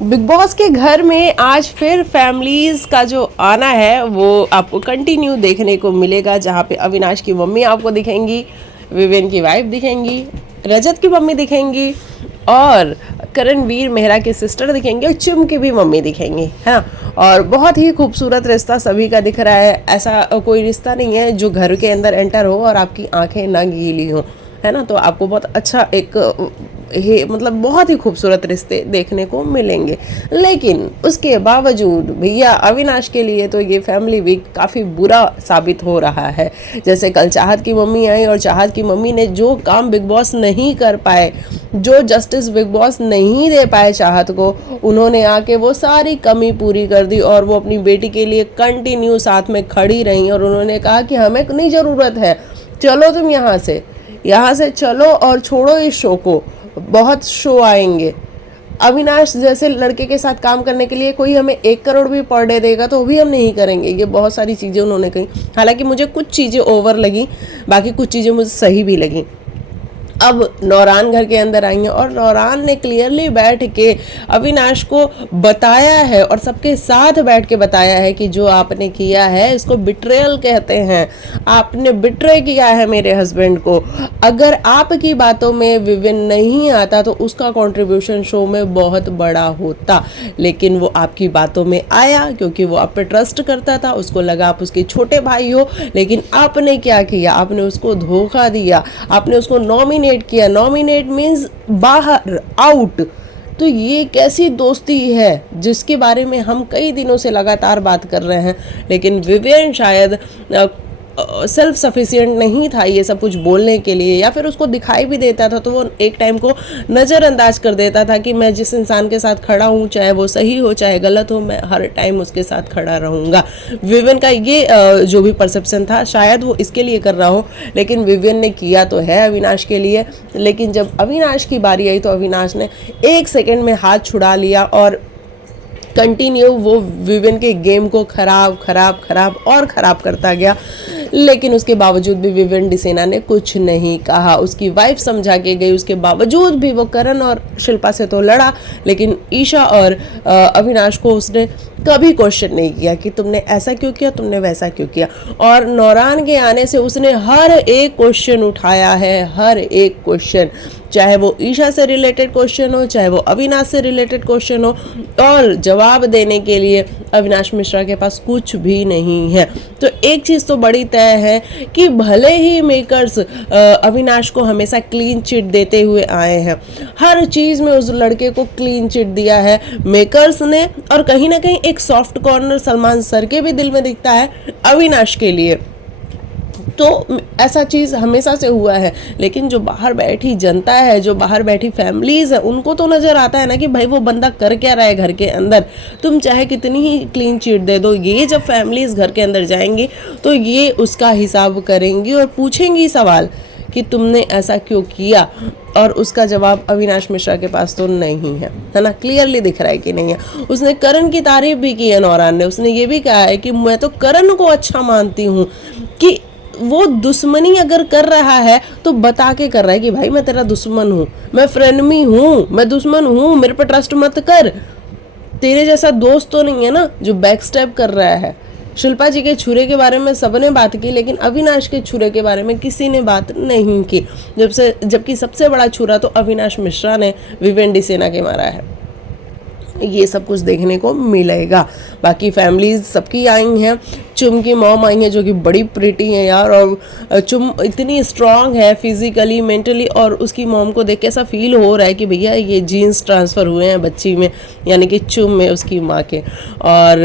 Big boss के घर में आज फिर फैमिलीज का जो आना है वो आपको कंटिन्यू देखने को मिलेगा, जहाँ पे अविनाश की मम्मी आपको दिखेंगी, विवेन की वाइफ दिखेंगी, रजत की मम्मी दिखेंगी और करणवीर मेहरा की सिस्टर दिखेंगे और चुम की भी मम्मी दिखेंगी, है। और बहुत ही खूबसूरत रिश्ता सभी का दिख रहा है। ऐसा कोई रिश्ता नहीं है जो घर के अंदर एंटर हो और आपकी आंखें ना गीली हो, है ना। तो आपको बहुत अच्छा एक मतलब बहुत ही खूबसूरत रिश्ते देखने को मिलेंगे। लेकिन उसके बावजूद भैया अविनाश के लिए तो ये फैमिली वीक काफ़ी बुरा साबित हो रहा है। जैसे कल चाहत की मम्मी आई और चाहत की मम्मी ने जो काम बिग बॉस नहीं कर पाए, जो जस्टिस बिग बॉस नहीं दे पाए चाहत को, उन्होंने आके वो सारी कमी पूरी कर दी और वो अपनी बेटी के लिए कंटिन्यू साथ में खड़ी रही और उन्होंने कहा कि हमें नहीं ज़रूरत है, चलो तुम यहाँ से चलो और छोड़ो इस शो को, बहुत शो आएंगे। अविनाश जैसे लड़के के साथ काम करने के लिए कोई हमें 1 करोड़ भी पर डे देगा तो भी हम नहीं करेंगे। ये बहुत सारी चीज़ें उन्होंने कही। हालांकि मुझे कुछ चीज़ें ओवर लगी, बाकी कुछ चीज़ें मुझे सही भी लगी। अब नौरान घर के अंदर आई हैं और नौरान ने क्लियरली बैठ के अविनाश को बताया है और सबके साथ बैठ के बताया है कि जो आपने किया है इसको बिट्रेयल कहते हैं। आपने बिट्रे किया है मेरे हस्बैंड को। अगर आपकी बातों में विविन नहीं आता तो उसका कंट्रीब्यूशन शो में बहुत बड़ा होता, लेकिन वो आपकी बातों में आया क्योंकि वो आप पे ट्रस्ट करता था। उसको लगा आप उसके छोटे भाई हो, लेकिन आपने क्या किया, आपने उसको धोखा दिया, आपने उसको नॉमिनेट किया। नॉमिनेट मीन्स बाहर, आउट। तो ये कैसी दोस्ती है जिसके बारे में हम कई दिनों से लगातार बात कर रहे हैं, लेकिन विवेन शायद सेल्फ सफिशिएंट नहीं था ये सब कुछ बोलने के लिए, या फिर उसको दिखाई भी देता था तो वो एक टाइम को नज़रअंदाज कर देता था कि मैं जिस इंसान के साथ खड़ा हूँ, चाहे वो सही हो चाहे गलत हो, मैं हर टाइम उसके साथ खड़ा रहूँगा। विवेन का ये जो भी परसेप्शन था शायद वो इसके लिए कर रहा हो, लेकिन विवेन ने किया तो है अविनाश के लिए। लेकिन जब अविनाश की बारी आई तो अविनाश ने 1 सेकेंड में हाथ छुड़ा लिया और कंटिन्यू वो विवेन के गेम को खराब करता गया। लेकिन उसके बावजूद भी विवेन डिसेना ने कुछ नहीं कहा। उसकी वाइफ समझा के गई, उसके बावजूद भी वो करण और शिल्पा से तो लड़ा, लेकिन ईशा और अविनाश को उसने कभी क्वेश्चन नहीं किया कि तुमने ऐसा क्यों किया, तुमने वैसा क्यों किया। और नौरान के आने से उसने हर एक क्वेश्चन उठाया है, हर एक क्वेश्चन, चाहे वो ईशा से रिलेटेड क्वेश्चन हो, चाहे वो अविनाश से रिलेटेड क्वेश्चन हो, और जवाब देने के लिए अविनाश मिश्रा के पास कुछ भी नहीं है। तो एक चीज़ तो बड़ी तय है कि भले ही मेकर्स अविनाश को हमेशा क्लीन चिट देते हुए आए हैं, हर चीज़ में उस लड़के को क्लीन चिट दिया है मेकर्स ने, और कहीं ना कहीं एक सॉफ्ट कॉर्नर सलमान सर के भी दिल में दिखता है अविनाश के लिए। तो ऐसा चीज़ हमेशा से हुआ है, लेकिन जो बाहर बैठी जनता है, जो बाहर बैठी फैमिलीज़ है, उनको तो नज़र आता है ना कि भाई वो बंदा कर क्या रहा है घर के अंदर। तुम चाहे कितनी ही क्लीन चिट दे दो, ये जब फैमिलीज़ घर के अंदर जाएंगी तो ये उसका हिसाब करेंगी और पूछेंगी सवाल कि तुमने ऐसा क्यों किया। और उसका जवाब अविनाश मिश्रा के पास तो नहीं है, है ना। क्लियरली दिख रहा है कि नहीं है। उसने करण की तारीफ भी की है नौरान ने, उसने ये भी कहा है कि मैं तो करण को अच्छा मानती हूँ कि वो दुश्मनी अगर कर रहा है तो बता के कर रहा है कि भाई मैं तेरा दुश्मन हूँ, मैं फ्रेंडमी हूँ, मैं दुश्मन हूँ, मेरे पे ट्रस्ट मत कर। तेरे जैसा दोस्त तो नहीं है ना जो बैक स्टेप कर रहा है। शिल्पा जी के छुरे के बारे में सबने बात की, लेकिन अविनाश के छुरे के बारे में किसी ने बात नहीं की, जबकि सबसे बड़ा छुरा तो अविनाश मिश्रा ने विवेन डिसेना के मारा है। ये सब कुछ देखने को मिलेगा। बाकी फैमिलीज सबकी आई हैं। चुम की मॉम आई है जो कि बड़ी प्रिटी है यार, और चुम इतनी स्ट्रांग है फिजिकली मेंटली, और उसकी मॉम को देख के ऐसा फील हो रहा है कि भैया ये जीन्स ट्रांसफ़र हुए हैं बच्ची में, यानी कि चुम में उसकी माँ के। और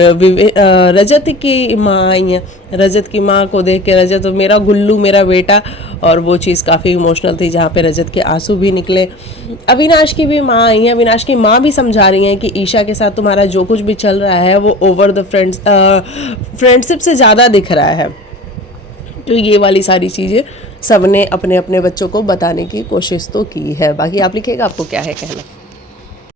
रजत की माँ आई हैं। रजत की माँ को देख के रजत मेरा गुल्लू मेरा बेटा, और वो चीज़ काफ़ी इमोशनल थी जहाँ पे रजत के आंसू भी निकले। अविनाश की भी माँ आई है। अविनाश की माँ भी समझा रही हैं कि ईशा के साथ तुम्हारा जो कुछ भी चल रहा है वो ओवर द फ्रेंडशिप से ज़्यादा दिख रहा है। तो ये वाली सारी चीज़ें सबने अपने अपने बच्चों को बताने की कोशिश तो की है। बाकी आप लिखिएगा आपको क्या है कहना।